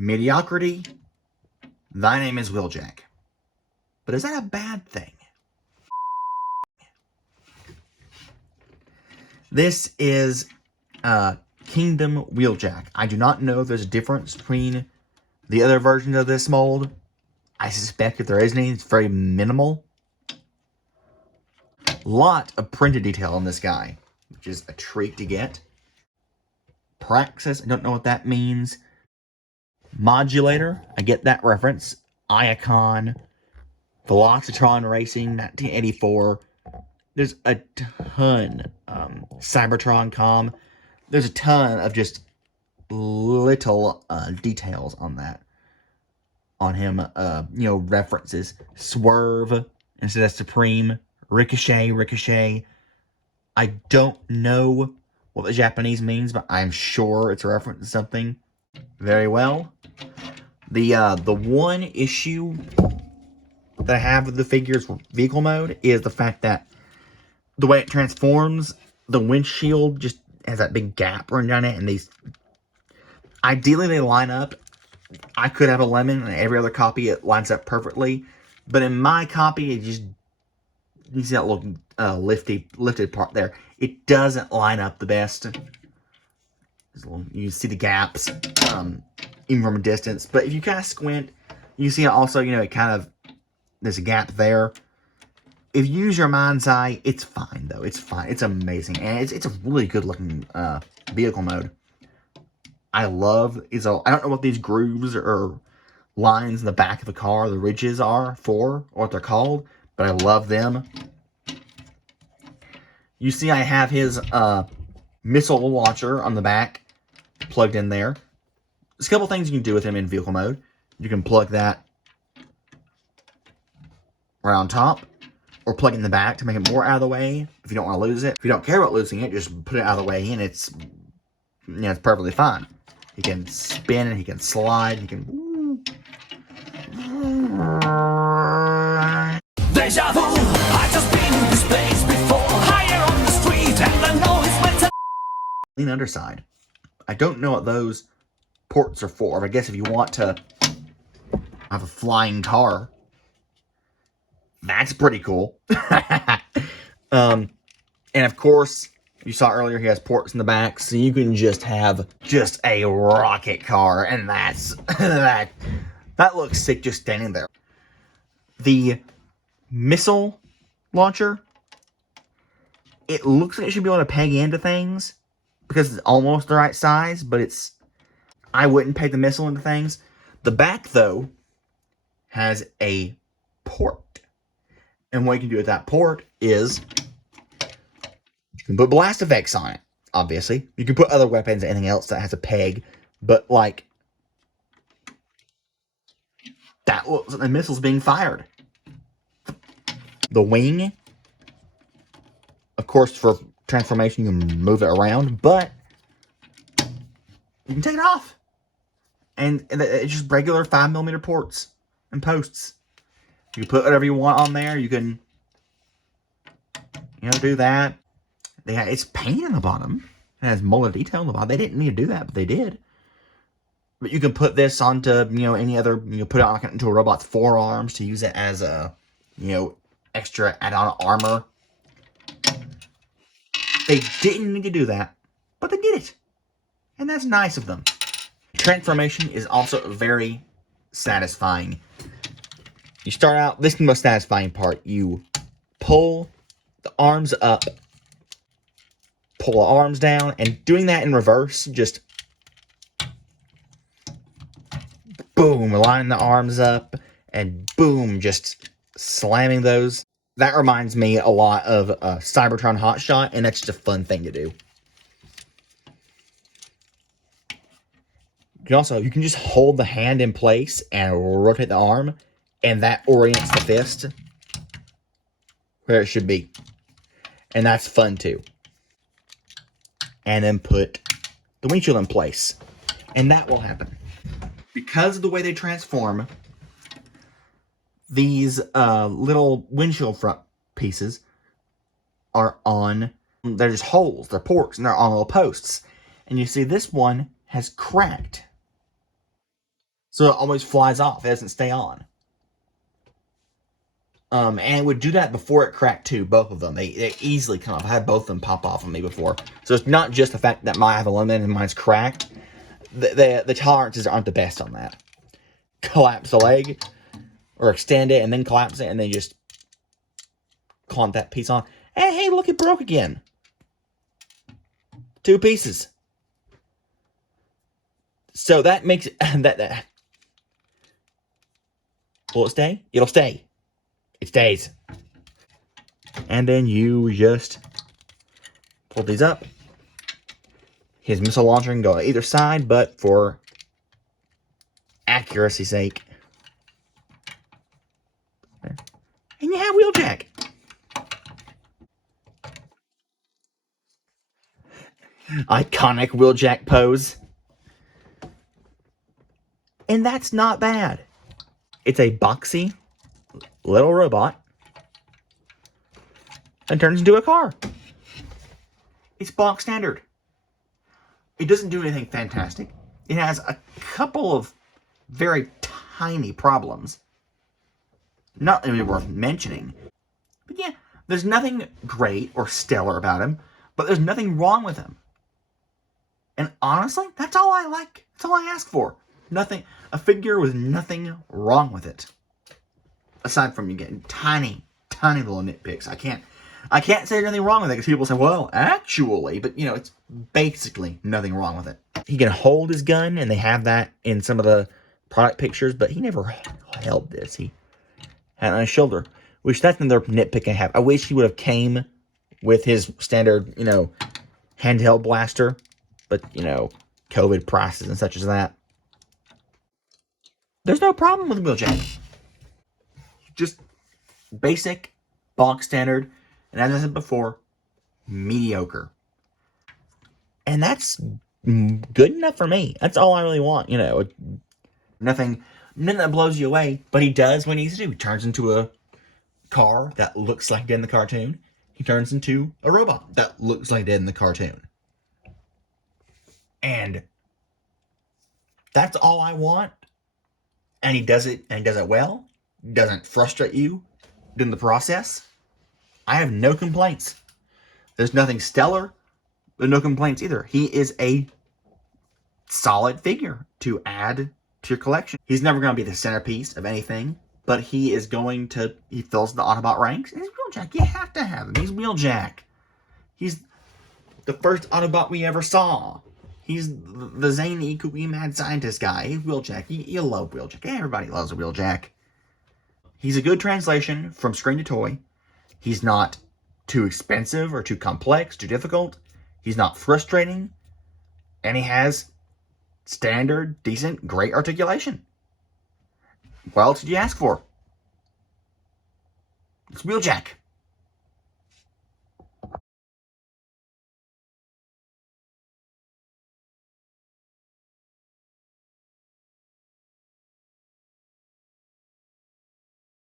Mediocrity, thy name is Wheeljack. But is that a bad thing? This is Kingdom Wheeljack. I do not know if there's a difference between the other versions of this mold. I suspect if there is any, it's very minimal. Lot of printed detail on this guy, which is a treat to get. Praxis, I don't know what that means. Modulator, I get that reference. Iacon, Velocitron Racing, 1984. There's a ton. Cybertron com. There's a ton of just little details on that. On him, references. Swerve instead of Supreme. Ricochet. I don't know what the Japanese means, but I'm sure it's a reference to something. Very well. The one issue that I have with the figure's vehicle mode is the fact that the way it transforms, the windshield just has that big gap running down it, and these... Ideally, they line up. I could have a lemon, and every other copy, it lines up perfectly. But in my copy, it just... You see that little lifted part there? It doesn't line up the best. You see the gaps, even from a distance. But if you kind of squint, you see also, it kind of... There's a gap there. If you use your mind's eye, it's fine, though. It's fine. It's amazing. And it's a really good-looking vehicle mode. I love... I don't know what these grooves or lines in the back of the car, the ridges are for, or what they're called, but I love them. You see I have his missile launcher on the back plugged in there. There's a couple things you can do with him in vehicle mode. You can plug that right on top, or plug it in the back to make it more out of the way if you don't want to lose it. If you don't care about losing it, just put it out of the way and it's perfectly fine. He can spin and he can slide, he can... Deja vu, I just been in this place before. Higher on the street and I know it's better. Clean underside. I don't know what those ports are for, but I guess if you want to have a flying car, that's pretty cool. And of course, you saw earlier he has ports in the back, so you can just have just a rocket car, and that's that looks sick just standing there. The missile launcher, it looks like it should be able to peg into things because it's almost the right size, but I wouldn't peg the missile into things. The back, though, has a port. And what you can do with that port is you can put blast effects on it, obviously. You can put other weapons, anything else that has a peg, but, that looks like the missile's being fired. The wing, of course, for transformation, you can move it around, but you can take it off. And it's just regular 5mm ports and posts. You can put whatever you want on there. You can, do that. It's paint on the bottom. It has molded detail on the bottom. They didn't need to do that, but they did. But you can put this onto, any other, put it into a robot's forearms to use it as a, extra add-on armor. They didn't need to do that, but they did it. And that's nice of them. Transformation is also very satisfying. You start out, this is the most satisfying part. You pull the arms up, pull the arms down, and doing that in reverse, just boom, lining the arms up, and boom, just slamming those. That reminds me a lot of Cybertron Hotshot, and that's just a fun thing to do. You can just hold the hand in place and rotate the arm, and that orients the fist where it should be. And that's fun too. And then put the windshield in place. And that will happen. Because of the way they transform, these little windshield front pieces are on, they're just holes, they're ports, and they're on little posts. And you see this one has cracked. So it always flies off. It doesn't stay on. And it would do that before it cracked too, both of them. They easily come off. I had both of them pop off on me before. So it's not just the fact that mine have aluminum and mine's cracked. The tolerances aren't the best on that. Collapse the leg, or extend it and then collapse it, and then just clamp that piece on. And hey, look, it broke again. 2 pieces. So that makes it, that. Will it stay? It'll stay. It stays. And then you just pull these up. His missile launcher can go on either side, but for accuracy's sake. And you have Wheeljack. Iconic Wheeljack pose. And that's not bad. It's a boxy little robot and turns into a car. It's box standard. It doesn't do anything fantastic. It has a couple of very tiny problems. Not really worth mentioning. But yeah, there's nothing great or stellar about him, but there's nothing wrong with him. And honestly, that's all I like. That's all I ask for. Nothing. A figure with nothing wrong with it. Aside from you getting tiny little nitpicks. I can't say there's nothing wrong with it because people say, well, actually, but it's basically nothing wrong with it. He can hold his gun, and they have that in some of the product pictures, but he never held this. He had it on his shoulder, which that's another nitpick I have. I wish he would have came with his standard, handheld blaster, but, COVID prices and such as that. There's no problem with Wheeljack. Just basic, box standard, and as I said before, mediocre. And that's good enough for me. That's all I really want, Nothing that blows you away, but he does what he needs to do. He turns into a car that looks like it did in the cartoon. He turns into a robot that looks like it did in the cartoon. And that's all I want. And he does it well. Doesn't frustrate you in the process. I have no complaints. There's nothing stellar, but no complaints either. He is a solid figure to add to your collection. He's never going to be the centerpiece of anything, but he fills the Autobot ranks. And he's Wheeljack. You have to have him. He's Wheeljack. He's the first Autobot we ever saw. He's the zany, kooky, mad scientist guy. He's Wheeljack. You love Wheeljack. Everybody loves a Wheeljack. He's a good translation from screen to toy. He's not too expensive or too complex, too difficult. He's not frustrating. And he has standard, decent, great articulation. What else did you ask for? It's Wheeljack.